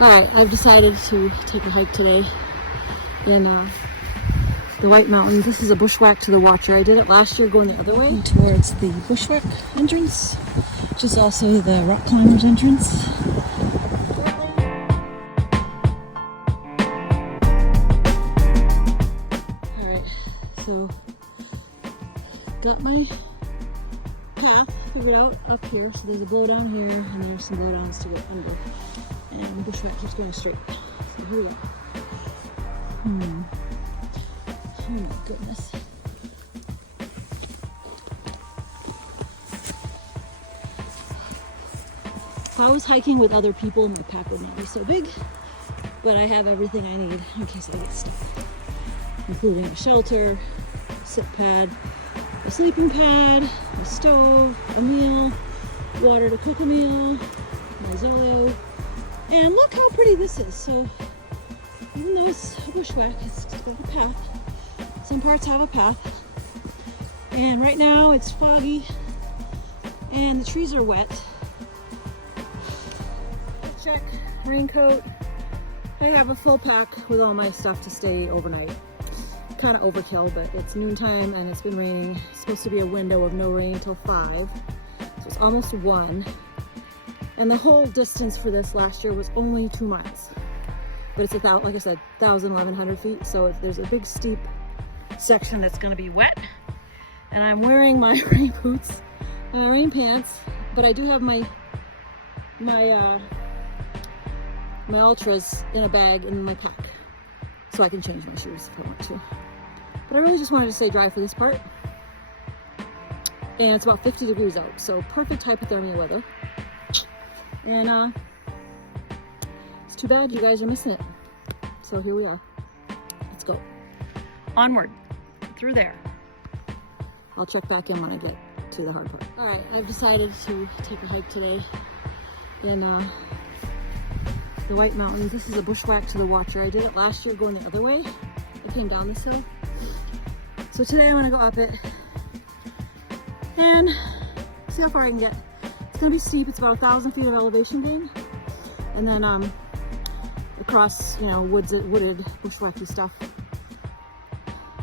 Alright, I've decided to take a hike today in the White Mountains. This is a bushwhack to the Watcher. I did it last year going the other way towards the Bushwack entrance, which is also the rock climbers entrance. Alright, so got my path figured out up here. So there's a blow down here and there's some blow downs to go under. And the bushwhack keeps going straight. So here we go. Oh my goodness. If I was hiking with other people, my pack would not be so big, but I have everything I need in case I get stuck, including a shelter, a sit pad, a sleeping pad, a stove, a meal, water to cook a meal, my Zolo, and look how pretty this is. So even though it's a bushwhack, it's got a path. Some parts have a path. And right now it's foggy and the trees are wet. Check, raincoat. I have a full pack with all my stuff to stay overnight. Kind of overkill, but it's noontime and it's been raining. It's supposed to be a window of no rain until 5. So it's almost 1. And the whole distance for this last year was only 2 miles. But it's about, like I said, 1,100 feet. So there's a big steep section that's going to be wet. And I'm wearing my rain boots, my rain pants, but I do have my ultras in a bag in my pack. So I can change my shoes if I want to. But I really just wanted to stay dry for this part. And it's about 50 degrees out, so perfect hypothermia weather. And it's too bad you guys are missing it. So here we are. Let's go. Onward, through there. I'll check back in when I get to the hard part. All right, I've decided to take a hike today in the White Mountains. This is a bushwhack to the Watcher. I did it last year going the other way. I came down this hill. So today I'm gonna go up it and see how far I can get. It's gonna be steep. It's about 1,000 feet of elevation gain. And then across, you know, wooded bushwhacky stuff.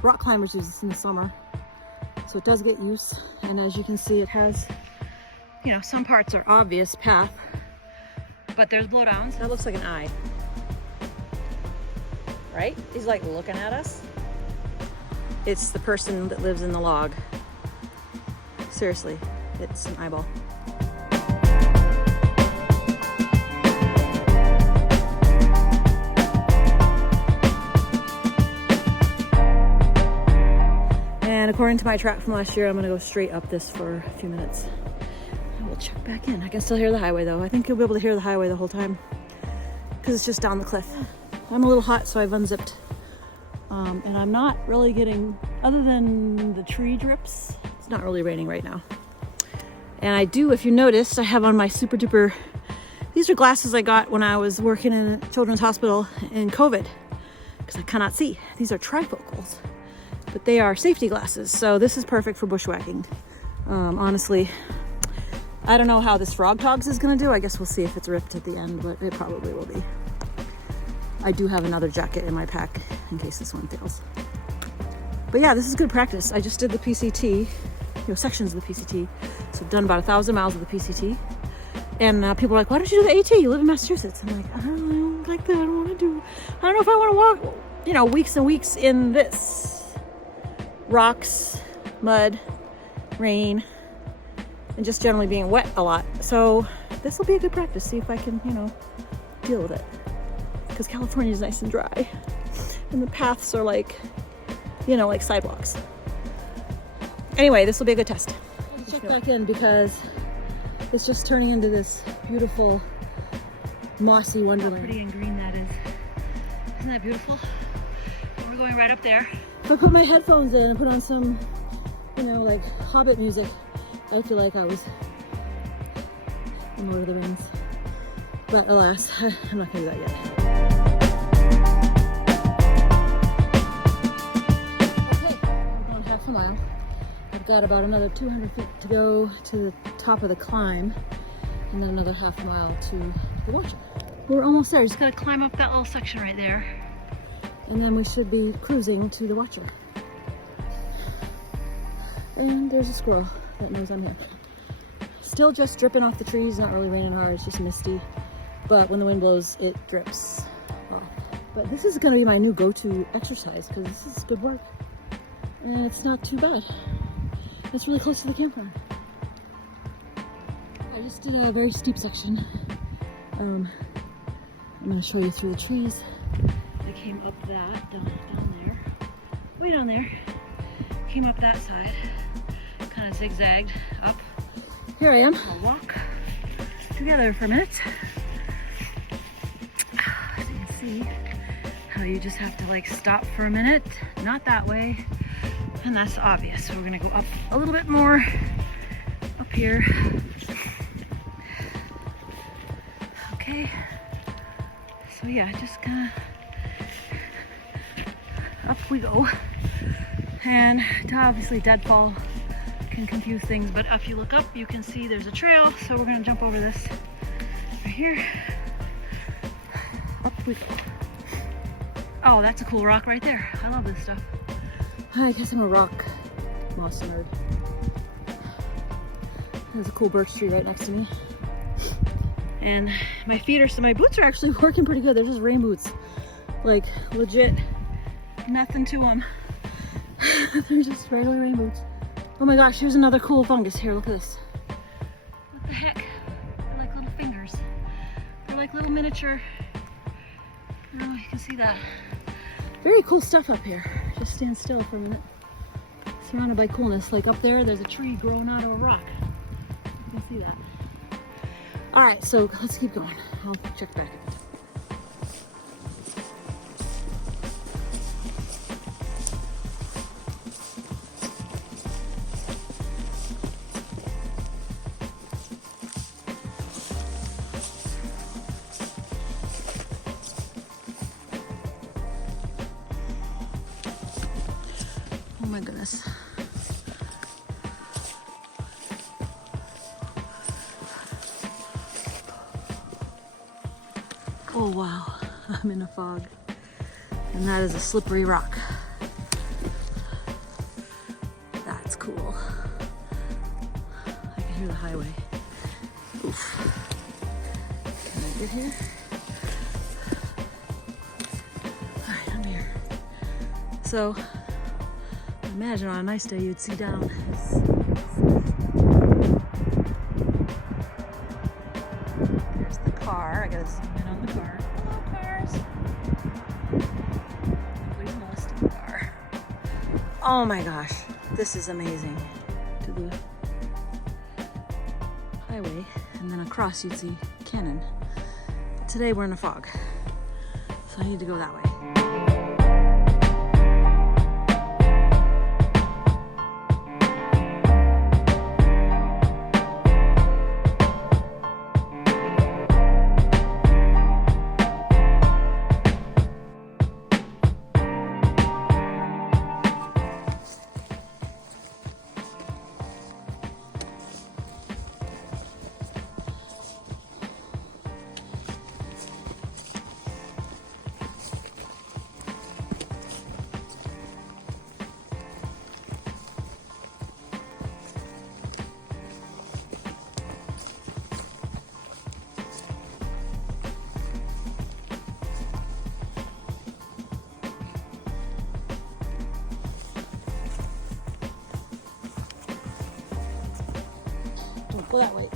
Rock climbers use this in the summer. So it does get use. And as you can see, it has, you know, some parts are obvious path, but there's blowdowns. That looks like an eye. Right? He's like looking at us. It's the person that lives in the log. Seriously, it's an eyeball. And according to my track from last year, I'm gonna go straight up this for a few minutes. I will check back in. I can still hear the highway though. I think you'll be able to hear the highway the whole time because it's just down the cliff. I'm a little hot, so I've unzipped. And I'm not really getting, other than the tree drips, it's not really raining right now. And I do, if you noticed, I have on my super duper, these are glasses I got when I was working in a children's hospital in COVID, because I cannot see. These are trifocals, but they are safety glasses. So this is perfect for bushwhacking. Honestly, I don't know how this Frog Togs is gonna do. I guess we'll see if it's ripped at the end, but it probably will be. I do have another jacket in my pack in case this one fails. But yeah, this is good practice. I just did the PCT, you know, sections of the PCT. So I've done about 1,000 miles of the PCT. And people are like, why don't you do the AT? You live in Massachusetts. I'm like, I don't like that. I don't want to do, I don't know if I want to walk, you know, weeks and weeks in this. Rocks, mud, rain, and just generally being wet a lot. So this will be a good practice. See if I can, you know, deal with it. Because California is nice and dry. And the paths are like, you know, like sidewalks. Anyway, this will be a good test. Let's check back in because it's just turning into this beautiful mossy wonderland. How pretty and green that is. Isn't that beautiful? We're going right up there. If I put my headphones in and put on some, you know, like Hobbit music, I feel like I was in Lord of the Rings. But alas, I'm not gonna do that yet. Half a mile. I've got about another 200 feet to go to the top of the climb and then another half mile to the Watcher. We're almost there. Just gotta climb up that little section right there. And then we should be cruising to the Watcher. And there's a squirrel that knows I'm here. Still just dripping off the trees, not really raining hard, it's just misty. But when the wind blows, it drips off. But this is gonna be my new go-to exercise because this is good work. And it's not too bad. It's really close to the campground. I just did a very steep section. I'm gonna show you through the trees. I came up that, down there, way down there. Came up that side, kind of zigzagged up. Here I am. I'll walk together for a minute. As you can see, how you just have to like stop for a minute, not that way, and that's obvious. So we're gonna go up a little bit more, up here. Okay, so yeah, just kinda up we go. And obviously deadfall can confuse things, but if you look up, you can see there's a trail. So we're gonna jump over this right here. Up we go. Oh, that's a cool rock right there. I love this stuff. I guess I'm a rock moss nerd. There's a cool birch tree right next to me. And my feet are, so my boots are actually working pretty good. They're just rain boots. Like legit, nothing to them. They're just regular rain boots. Oh my gosh, here's another cool fungus. Here, look at this. What the heck? They're like little fingers. They're like little miniature. Oh, you can see that. Very cool stuff up here. Just stand still for a minute. Surrounded by coolness. Like up there, there's a tree growing out of a rock. You can see that. All right, so let's keep going. I'll check back. Oh my goodness. Oh wow, I'm in a fog. And that is a slippery rock. That's cool. I can hear the highway. Oof. Can I get here? All right, I'm here. So, imagine on a nice day you'd see down. There's the car. I gotta zoom in on the car. Hello, cars. Nobody's molesting the car. Oh my gosh, this is amazing. To the highway, and then across you'd see Cannon. But today we're in a fog, so I need to go that way. Go that way.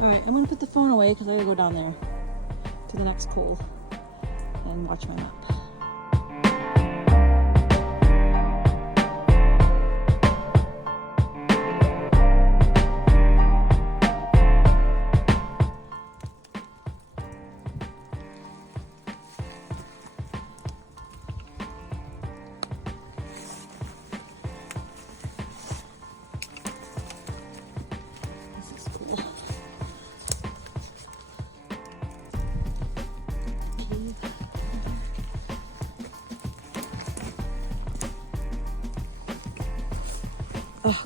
All right, I'm gonna put the phone away because I gotta go down there to the next pole and watch my map.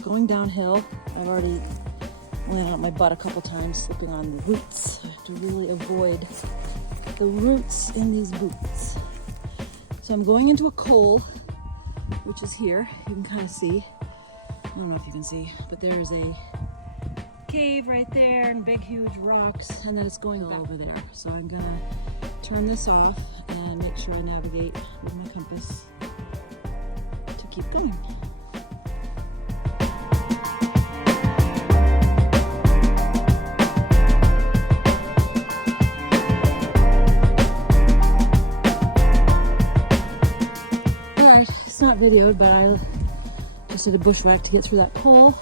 going downhill. I've already landed on my butt a couple times, slipping on the roots. I have to really avoid the roots in these boots. So I'm going into a col, which is here. You can kind of see. I don't know if you can see, but there's a cave right there and big huge rocks, and then it's going all over there. So I'm gonna turn this off and make sure I navigate with my compass to keep going. Alright, it's not videoed, but I just did a bushwhack to get through that pole.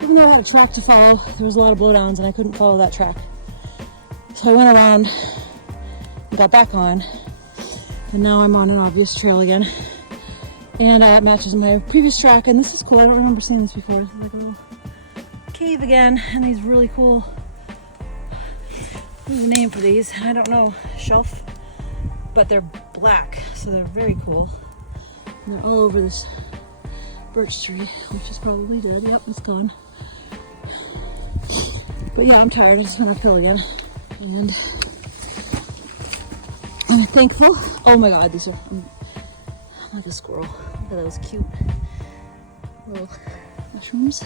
Even though I had a track to follow, there was a lot of blowdowns and I couldn't follow that track. So I went around and got back on, and now I'm on an obvious trail again. And that matches my previous track, and this is cool. I don't remember seeing this before. It's like a little cave again, and these really cool, there's a name for these, I don't know, shelf, but they're black, so they're very cool. And they're all over this birch tree, which is probably dead. Yep, it's gone. But yeah, I'm tired. I just went uphill again. And I'm thankful. Oh my god, these are like a squirrel. Look at those cute little mushrooms.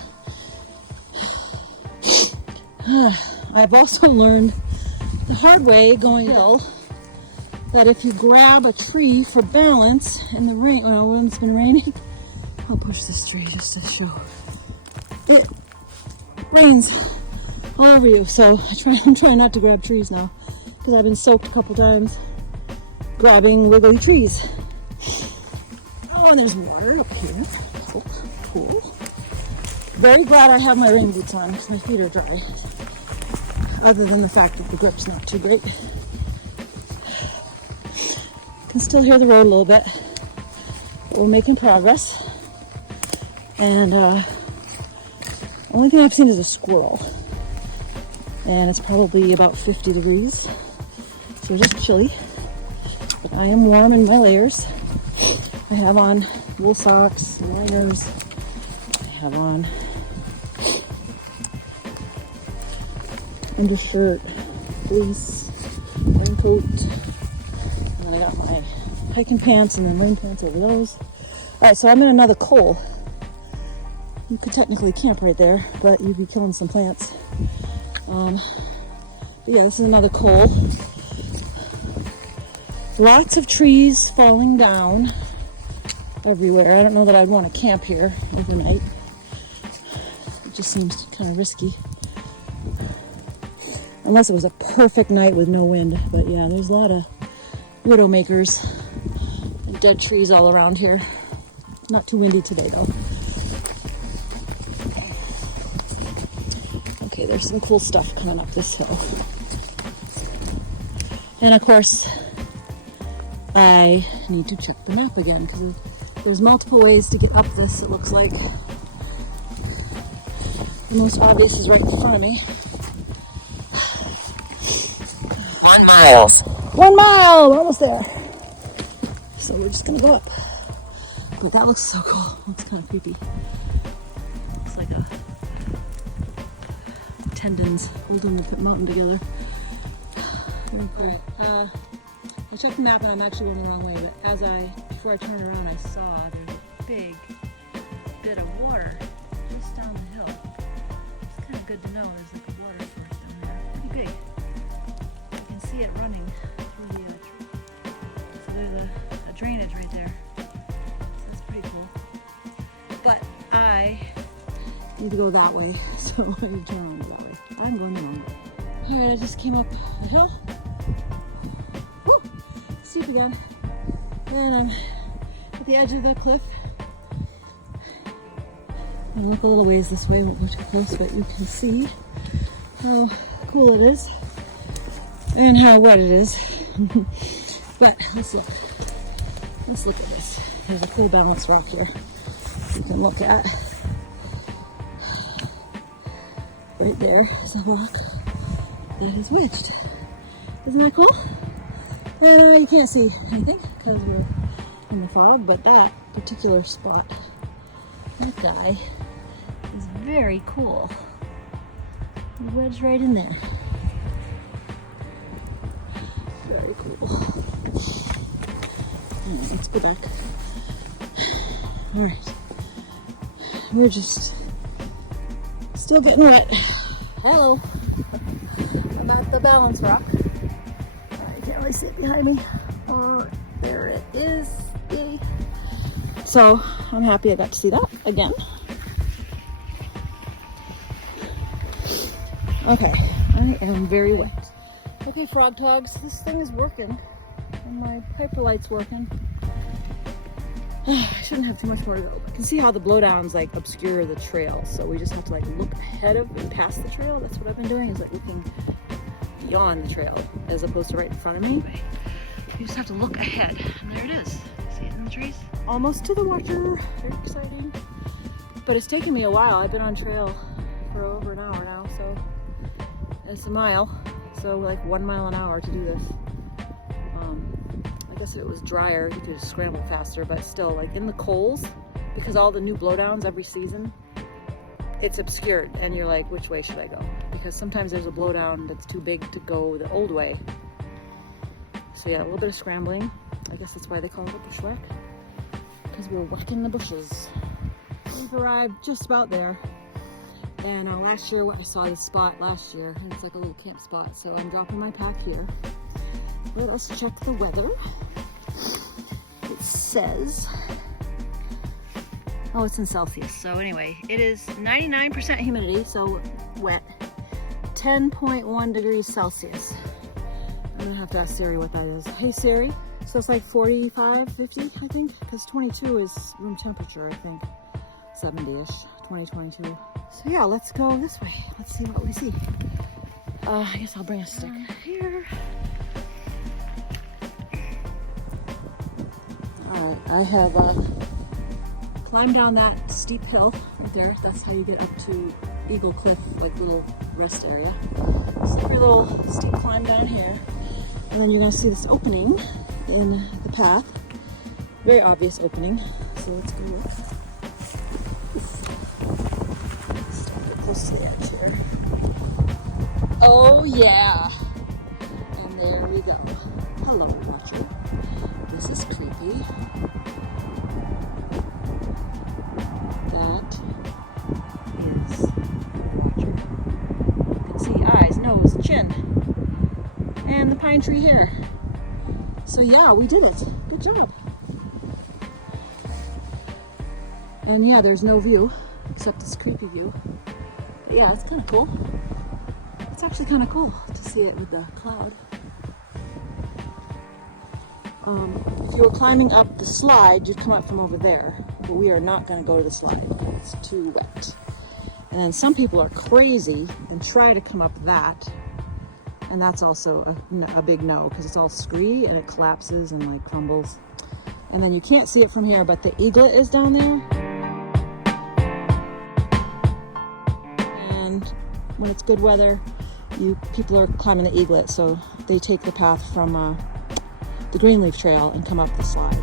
I've also learned the hard way going hill that if you grab a tree for balance in the rain, when it's been raining, I'll push this tree just to show. It rains all over you, so I'm trying not to grab trees now because I've been soaked a couple times grabbing wiggly trees. Oh, and there's water up here. Cool. Very glad I have my rain boots on because my feet are dry. Other than the fact that the grip's not too great. Can still hear the road a little bit, but we're making progress. And only thing I've seen is a squirrel. And it's probably about 50 degrees. So just chilly. But I am warm in my layers. I have on wool socks, liners. I have on undershirt, fleece, raincoat. And then I got my hiking pants and then rain pants over those. Alright, so I'm in another col. You could technically camp right there, but you'd be killing some plants. But yeah, this is another col. Lots of trees falling down everywhere. I don't know that I'd want to camp here overnight. It just seems kind of risky. Unless it was a perfect night with no wind. But yeah, there's a lot of widowmakers and dead trees all around here. Not too windy today though. Okay, there's some cool stuff coming up this hill. And of course, I need to check the map again because there's multiple ways to get up this, it looks like. The most obvious is right in front of me. 1 mile. 1 mile, we're almost there. So we're just gonna go up. But that looks so cool. Looks kind of creepy. Looks like a tendons holding the mountain together. Very cool. I checked the map and I'm actually going the wrong way, but before I turned around, I saw there's a big bit of water just down the hill. It's kind of good to know there's like a water source down there. Pretty big. You can see it running through the tree. So there's a drainage right there. So that's pretty cool. But I need to go that way, so I need to turn around that way. I'm going the wrong way. Alright, I just came up the hill. Woo! Steep again. And I'm at the edge of the cliff. I look a little ways this way, won't go too close, but you can see how cool it is and how wet it is. But let's look. Let's look at this. There's a cool balanced rock here you can look at. Right there is a rock that is wedged. Isn't that cool? You can't see anything because we're in the fog, but that particular spot, that guy, is very cool. Wedged right in there. Very cool. Alright, let's go back. Alright. We're just still getting wet. Hello. I'm at the balance rock. I can't really see it behind me. Oh, there it is. Yay. So I'm happy I got to see that again. Okay, I am very wet. Okay, frog togs, this thing is working and my Piper light's working. I shouldn't have too much more to go. I can see how the blowdowns like obscure the trail, so we just have to like look ahead of and past the trail. That's what I've been doing, is like looking beyond the trail as opposed to right in front of me. You just have to look ahead, and there it is. See it in the trees? Almost to the watcher. Very exciting. But it's taken me a while. I've been on trail for over an hour now, so it's a mile, so like 1 mile an hour to do this. I guess if it was drier, you could scramble faster, but still, like in the coals, because all the new blowdowns every season, it's obscured, and you're like, which way should I go? Because sometimes there's a blowdown that's too big to go the old way. So yeah, a little bit of scrambling. I guess that's why they call it a bushwhack, because we're whacking the bushes. We've arrived just about there. And last year, I saw this spot last year, and it's like a little camp spot. So I'm dropping my pack here. Let us check the weather. It says, oh, it's in Celsius. So anyway, it is 99% humidity, so wet. 10.1 degrees Celsius. I'm gonna have to ask Siri what that is. Hey Siri, so it's like 45, 50, I think, because 22 is room temperature, I think. 70-ish, 2022. So yeah, let's go this way. Let's see what we see. I guess I'll bring a stick here. Alright, I have climbed down that steep hill right there. That's how you get up to Eagle Cliff, like little rest area. Slippery little steep climb down here. And then you're gonna see this opening in the path. Very obvious opening. So let's go look. Close to the edge here. Oh yeah! And there we go. Hello, watcher. This is creepy. That is watcher. You can see eyes, nose, chin, and the pine tree here. So yeah, we did it. Good job. And yeah, there's no view except this creepy view. Yeah, it's kind of cool. It's actually kind of cool to see it with the cloud. If you were climbing up the slide, you'd come up from over there. But we are not going to go to the slide because it's too wet. And then some people are crazy and try to come up that. And that's also a big no, because it's all scree and it collapses and like crumbles. And then you can't see it from here, but the eaglet is down there. When it's good weather, people are climbing the eaglet, so they take the path from the Greenleaf Trail and come up the slide.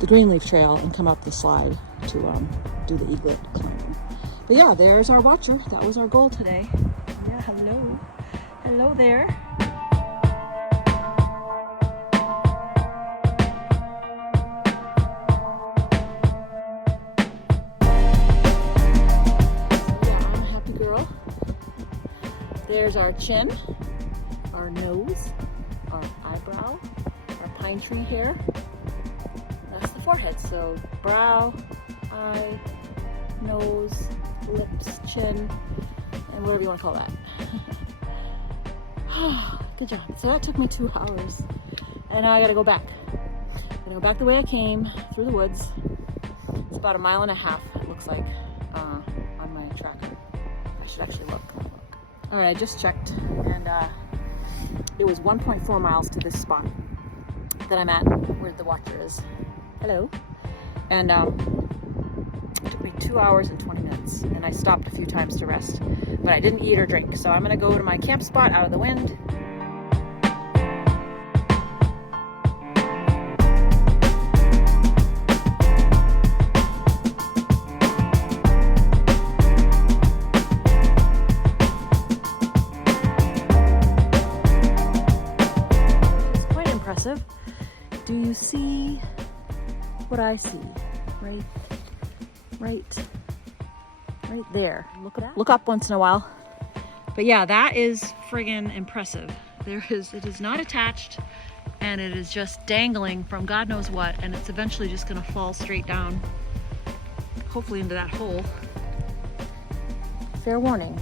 The Greenleaf Trail and come up the slide to do the eaglet climbing. But yeah, there's our watcher. That was our goal today. Yeah, hello. Hello there. There's our chin, our nose, our eyebrow, our pine tree hair. That's the forehead. So brow, eye, nose, lips, chin, and whatever you want to call that. Good job. So that took me 2 hours. And now I gotta go back. I'm gonna go back the way I came, through the woods. It's about 1.5 miles, it looks like, on my tracker. I should actually look. All right, I just checked, and it was 1.4 miles to this spot that I'm at, where the watcher is. Hello. And it took me 2 hours and 20 minutes, and I stopped a few times to rest, but I didn't eat or drink. So I'm gonna go to my camp spot out of the wind. Do you see what I see? Right there. Look up once in a while. But yeah, that is friggin' impressive. It is not attached, and it is just dangling from God knows what, and it's eventually just gonna fall straight down, hopefully into that hole. Fair warning,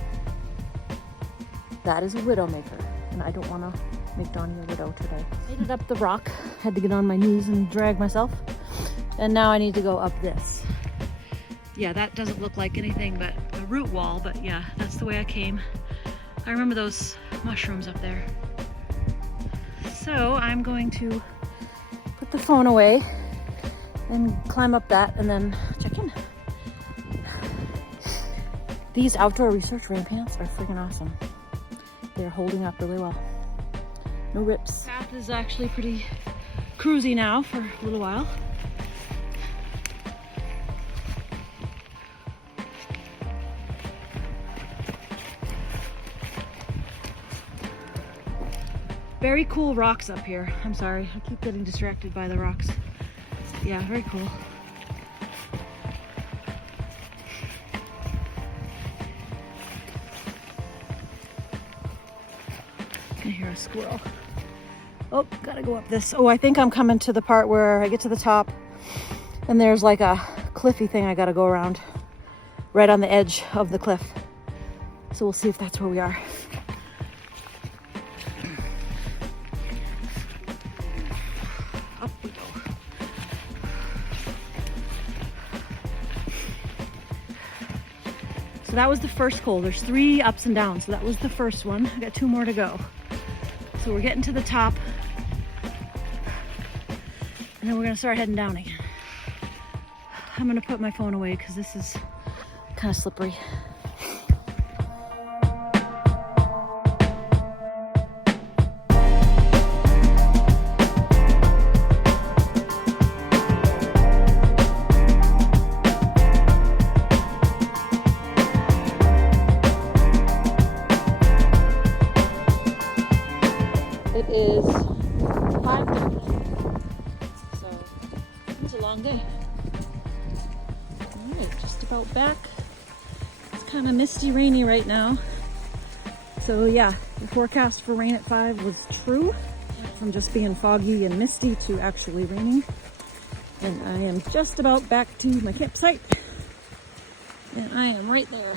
that is a widowmaker, and I don't wanna make Donnie a widow today. Made it up the rock, had to get on my knees and drag myself, and now I need to go up this. Yeah, that doesn't look like anything but a root wall, but yeah, that's the way I came. I remember those mushrooms up there. So I'm going to put the phone away and climb up that and then check in. These outdoor research rain pants are freaking awesome. They're holding up really well. No rips. The path is actually pretty cruisy now for a little while. Very cool rocks up here. I'm sorry, I keep getting distracted by the rocks. Yeah, very cool. I hear a squirrel. Oh, gotta go up this. Oh, I think I'm coming to the part where I get to the top and there's like a cliffy thing I gotta go around right on the edge of the cliff. So we'll see if that's where we are. Up we go. So that was the first hole. There's 3 ups and downs. So that was the first one. I got 2 more to go. So we're getting to the top. And then we're gonna start heading down again. I'm gonna put my phone away because this is kind of slippery. It is 5:30, so it's a long day. All right, just about back. It's kind of misty, rainy right now. So yeah, the forecast for rain at 5 was true. From just being foggy and misty to actually raining. And I am just about back to my campsite. And I am right there.